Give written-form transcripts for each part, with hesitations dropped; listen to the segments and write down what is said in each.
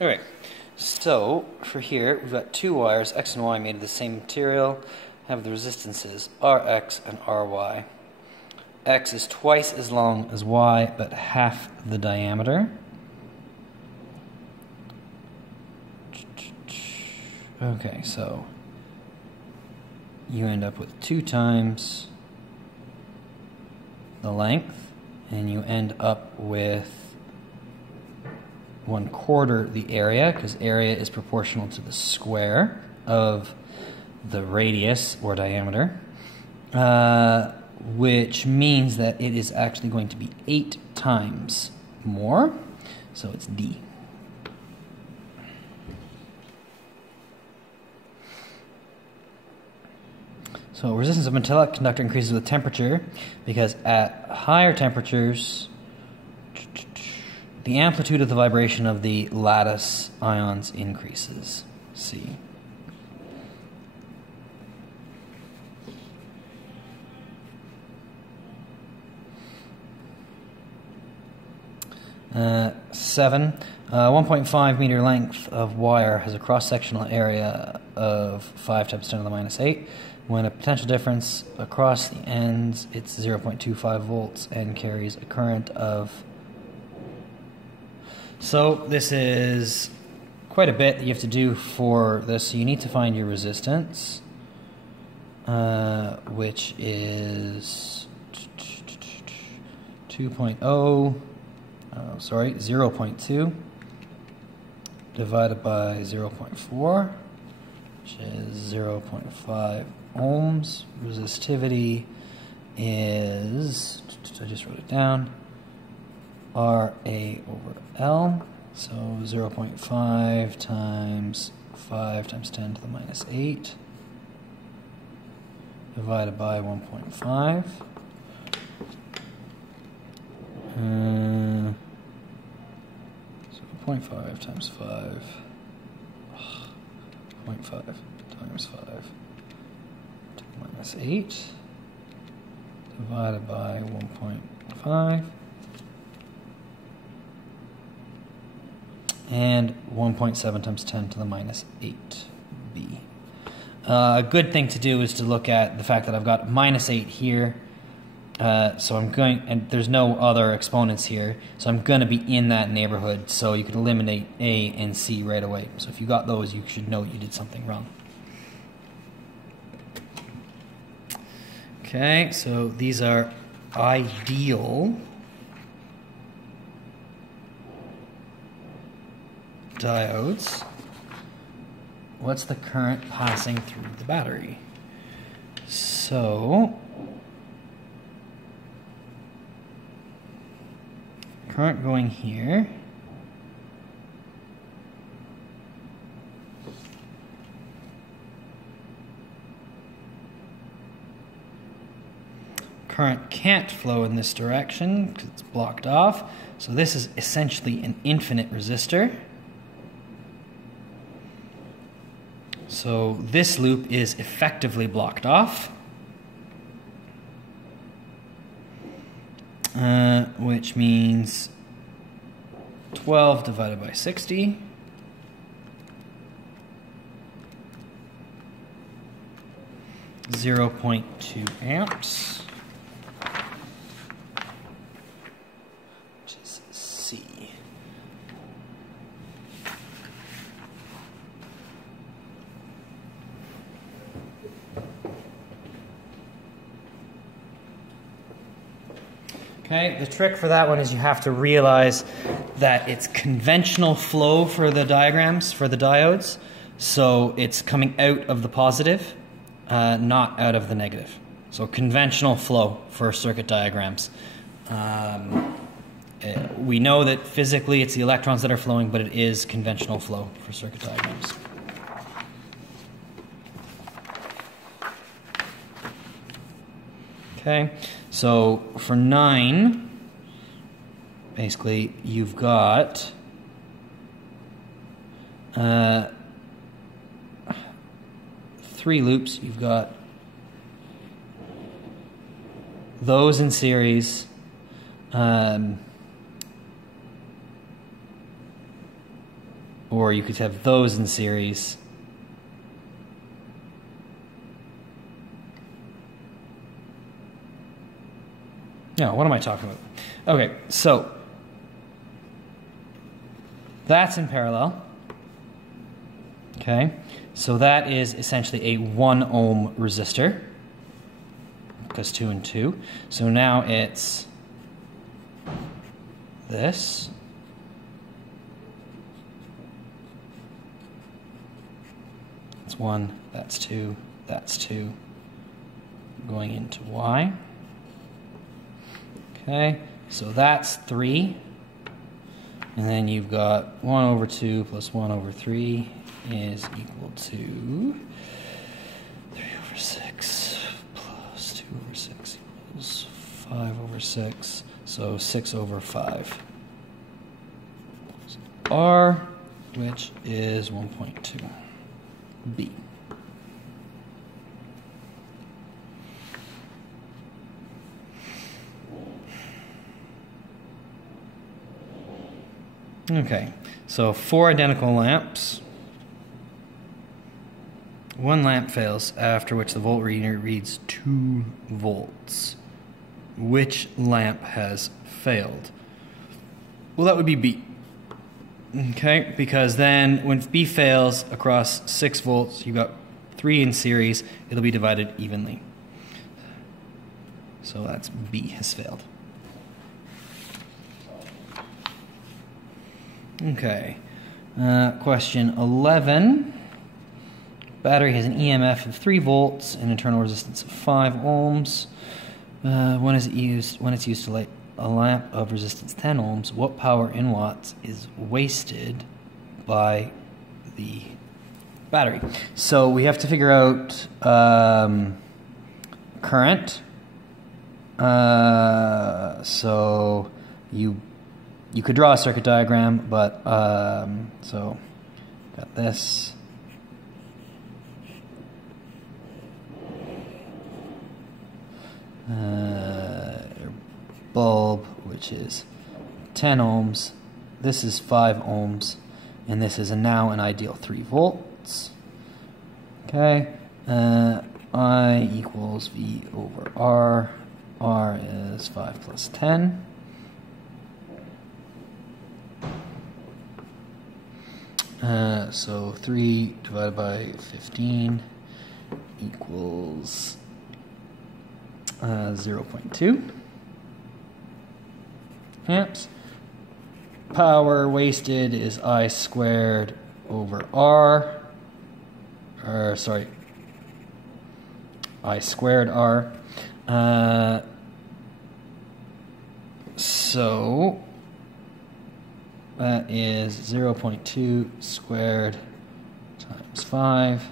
Alright, so for here we've got two wires, X and Y, made of the same material, have the resistances Rx and Ry. X is twice as long as Y, but half the diameter. Okay, so you end up with 2 times the length, and you end up with 1/4 the area, because area is proportional to the square of the radius or diameter, which means that it is actually going to be 8 times more, so it's D. So resistance of a metallic conductor increases with temperature because at higher temperatures the amplitude of the vibration of the lattice ions increases. C. Seven. 1.5 meter length of wire has a cross-sectional area of 5 times 10 to the minus 8. When a potential difference across the ends, it's 0.25 volts and carries a current of... So this is quite a bit that you have to do for this. So you need to find your resistance, which is 0.2 divided by 0.4, which is 0.5 ohms. Resistivity is, I just wrote it down, Ra over L, so 0.5 times 5 times 10 to the minus 8 divided by 1.5. 0.5 times 5, 0.5 times 5 to the minus 8 divided by 1.5. And 1.7 times 10 to the minus 8b. A good thing to do is to look at the fact that I've got minus 8 here. So I'm going, and there's no other exponents here, so I'm going to be in that neighborhood, so you can eliminate A and C right away. So if you got those, you should know you did something wrong. Okay, so these are ideal diodes. What's the current passing through the battery? So current going here current can't flow in this direction because it's blocked off, so this is essentially an infinite resistor. So this loop is effectively blocked off, which means 12 divided by 60, .2 amps, which is C. Okay, the trick for that one is you have to realize that it's conventional flow for the diagrams, for the diodes, so it's coming out of the positive, not out of the negative. So conventional flow for circuit diagrams. We know that physically it's the electrons that are flowing, but it is conventional flow for circuit diagrams. Okay, so for 9, basically you've got three loops. You've got those in series, or you could have those in series. No, what am I talking about? Okay, so that's in parallel. Okay, so that is essentially a 1 ohm resistor, because 2 and 2. So now it's this. That's 1, that's 2, that's 2, going into Y. Okay, so that's 3. And then you've got 1 over 2 plus 1 over 3 is equal to 3 over 6 plus 2 over 6 equals 5 over 6. So 6 over 5. R, which is 1.2. B. Okay, so 4 identical lamps. 1 lamp fails, after which the voltmeter reads 2 volts. Which lamp has failed? Well, that would be B. Okay, because then when B fails across 6 volts, you've got 3 in series, it'll be divided evenly. So that's B has failed. Okay, question 11. Battery has an EMF of 3 volts and internal resistance of 5 ohms. When it's used to light a lamp of resistance 10 ohms, what power in watts is wasted by the battery? So we have to figure out current. So you could draw a circuit diagram, but so got this. Bulb, which is 10 ohms. This is 5 ohms, and this is now an ideal 3 volts. Okay, I equals V over R. R is 5 plus 10. So 3 divided by 15 equals 0.2 amps. Power wasted is I squared over R, or sorry, I squared R. So that is 0.2 squared times 5.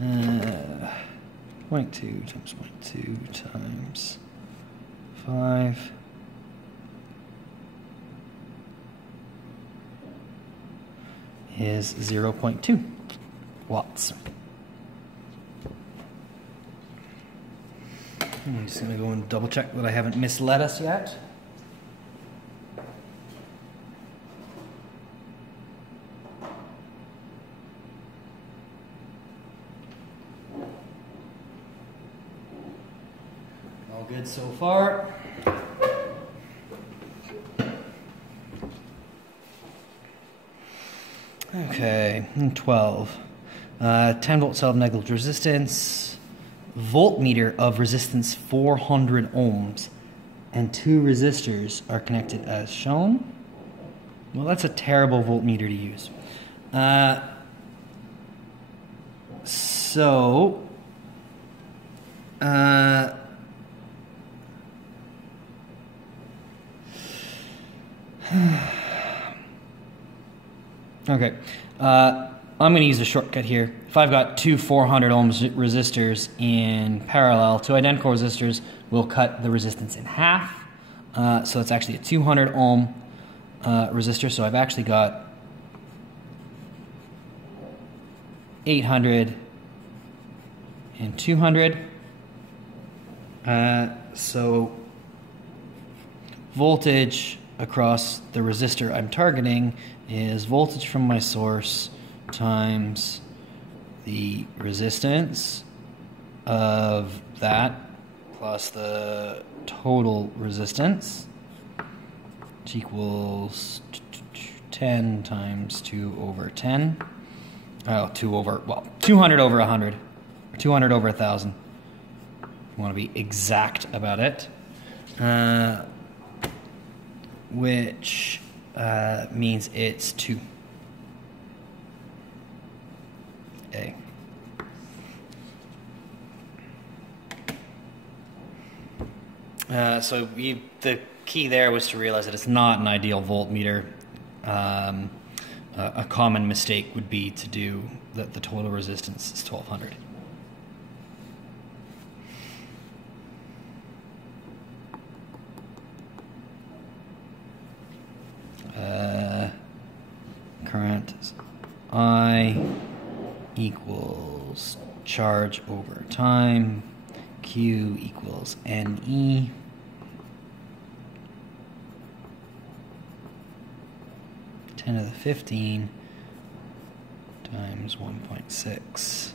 0.2 times 0.2 times 5 is 0.2 watts. I'm just going to go and double check that I haven't misled us yet. All good so far. Okay, 12. 10 volt cell of negligible resistance. Voltmeter of resistance 400 ohms and 2 resistors are connected as shown. Well, that's a terrible voltmeter to use. Okay, I'm going to use a shortcut here. If I've got 2 400 ohms resistors in parallel, 2 identical resistors will cut the resistance in half. So it's actually a 200 ohm resistor. So I've actually got 800 and 200. So voltage across the resistor I'm targeting is voltage from my source times the resistance of that plus the total resistance, which equals 10 times 2 over 10. Oh, 200 over 100, or 200 over 1,000. You want to be exact about it. Which means it's 2. A. So the key there was to realize that it's not an ideal voltmeter. A common mistake would be to do that the total resistance is 1,200. Current is I equals charge over time, Q equals NE. Ten to the 15 times 1.6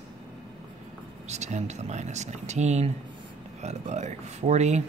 is 10 to the minus 19 divided by 40.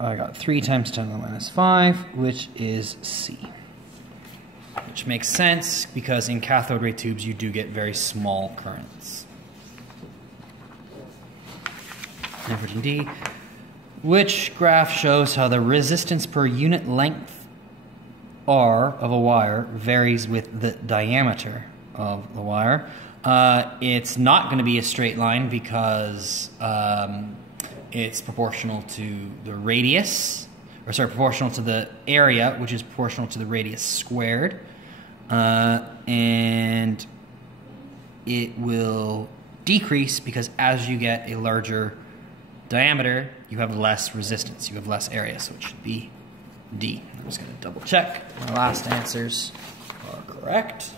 I got 3 times 10 to the minus 5, which is C. Which makes sense because in cathode ray tubes you do get very small currents. And for D, which graph shows how the resistance per unit length R of a wire varies with the diameter of the wire. It's not going to be a straight line because it's proportional to the radius, proportional to the area, which is proportional to the radius squared. And it will decrease because as you get a larger diameter, you have less resistance, you have less area, so it should be D. I'm just going to double check my last answers are correct.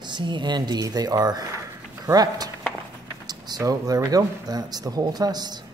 C and D, they are correct. So there we go. That's the whole test.